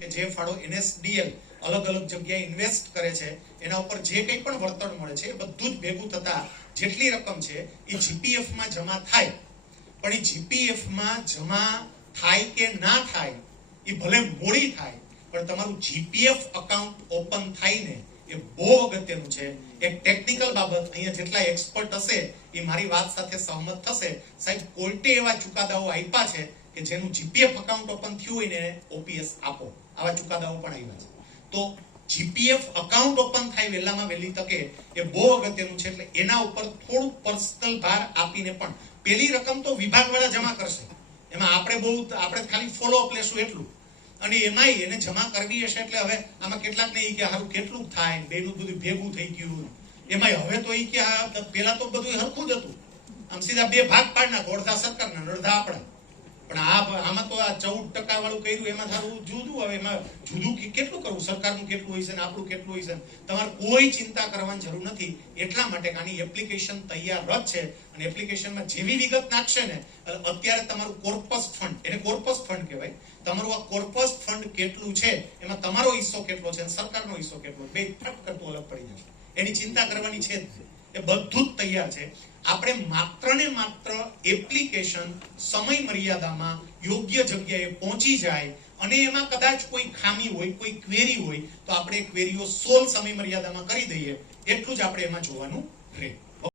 કે જે ફાળો NSDL અલગ અલગ જગ્યાએ ઇન્વેસ્ટ કરે છે એના ઉપર જે કંઈ પણ વળતર મળે છે એ બધું જ ભેગું થતા જેટલી રકમ છે એ GPF માં જમા થાય. પણ એ GPF માં જમા થાય કે ના થાય એ ભલે મોડી થાય પણ તમારું GPF અકાઉન્ટ ઓપન થાય ને એ બહુ અગત્યનું છે. એક ટેકનિકલ બાબત, અહીંયા જેટલા એક્સપર્ટ હશે એ મારી વાત સાથે સહમત થશે. સાહેબ કોર્ટે એવા ચુકાદાઓ આપ્યા છે કે જેનું GPF અકાઉન્ટ ઓપન થયું હોય ને OPS આપો, આવા ચુકાદાઓ પણ આવ્યા છે. તો GPF અકાઉન્ટ ઓપન થાય વહેલામાં વહેલી તકે એ બહુ અગત્યનું છે. એટલે એના ઉપર થોડું પર્સનલ ભાર આપીને પણ પેલી રકમ તો વિભાગવાળા જમા કરશે, એમાં આપણે ખાલી ફોલો અપ લેશું એટલું. અને એમાંય એને જમા કરવી હશે એટલે હવે આમાં કેટલાક ને કે હારું કેટલું થાય, બેનું બધું ભેગું થઈ ગયું. એમાંય હવે તો કે પેલા તો બધું હરખું જ હતું, આમ સીધા બે ભાગ પાડ નાખો, અડધા સરકારના અડધા આપણા. પણ આમાં તો આ 14% વાળું કર્યું એમાં થારું જુદું. હવે એમાં જુદું કેટલું કરવું, સરકારનું કેટલું હોય છે ને આપણું કેટલું હોય છે. તમારે કોઈ ચિંતા કરવાની જરૂર નથી. એટલા માટે આની એપ્લિકેશન તૈયાર જ છે અને એપ્લિકેશનમાં જેવી વિગત નાખશે ને અત્યારે તમારું કોર્પસ ફંડ, એને કોર્પસ ફંડ કહેવાય, તમારું આ કોર્પસ ફંડ કેટલું છે, એમાં તમારો હિસ્સો કેટલો છે અને સરકારનો હિસ્સો કેટલો, બે ફટ કરતું અલગ પડી જશે. એની ચિંતા કરવાની છે જ, એ બધું જ તૈયાર છે. આપણે માત્ર ને માત્ર એપ્લિકેશન સમય મર્યાદામાં યોગ્ય જગ્યાએ પહોંચી જાય અને એમાં કદાચ કોઈ ખામી હોય, કોઈ ક્વેરી હોય તો આપણે ક્વેરીઓ 16 સમય મર્યાદામાં કરી દઈએ, એટલું જ આપણે એમાં જોવાનું રહે.